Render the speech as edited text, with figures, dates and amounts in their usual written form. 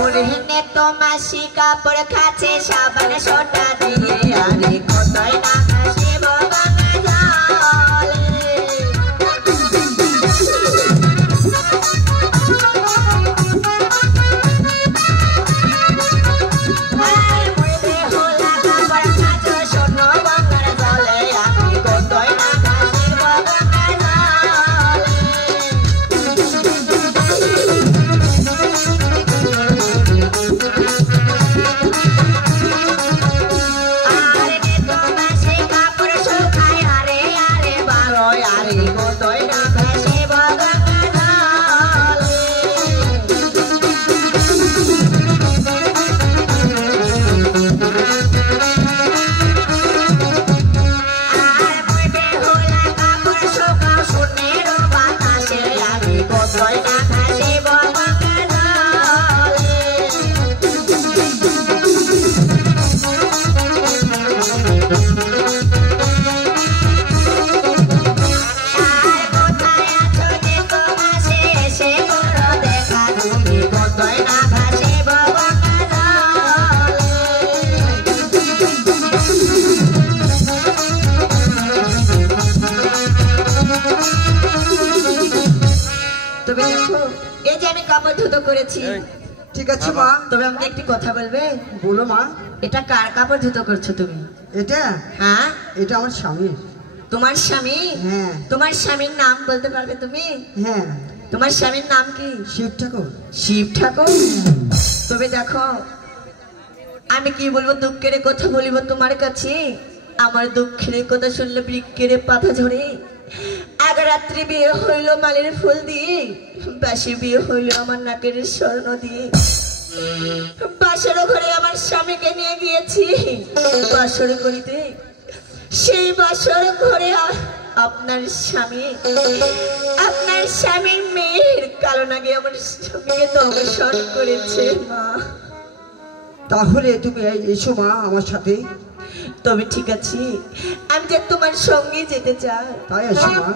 ওরহেনে তো মাসি কাপড় খাচ্ছে সাবান সোটা দিয়ে আরে কতই না হাসি বাগানে জলে ঠিক আছে মা, তবে আমাকে একটি কথা বলবে? বলো মা। এটা কার কাপড় ধুতো করছো তুমি? এটা? হ্যাঁ, এটা আমার স্বামী। তোমার স্বামী? হ্যাঁ। তোমার স্বামীর নাম বলতে পারবে তুমি? হ্যাঁ। তোমার স্বামীর নাম কি? শিব ঠাকুর। শিব ঠাকুর? তবে দেখো, আমি কি বলবো, দুঃখের কথা বলিব তোমার কাছে। আমার দুঃখের কথা শুনলে বৃক্ষের পাতা ঝরে। এক রাত্রি বিয়ে হইল মালের ফুল দিয়ে, বাসি বিয়ে হইল আমার নাকের স্বর্ণ দিয়ে। বাসর ঘরে আমার স্বামীকে নিয়ে গিয়েছি বাসর করিতে। সেই বাসর ঘরে আপনার স্বামীর মেয়ের কারণ আগে আমার স্বামীকে দর্শন করেছে মা। তাহলে তুমি এসো মা আমার সাথে। তবে ঠিক আছে, আমি যে তোমার সঙ্গে যেতে চাই। তাই এসো মা।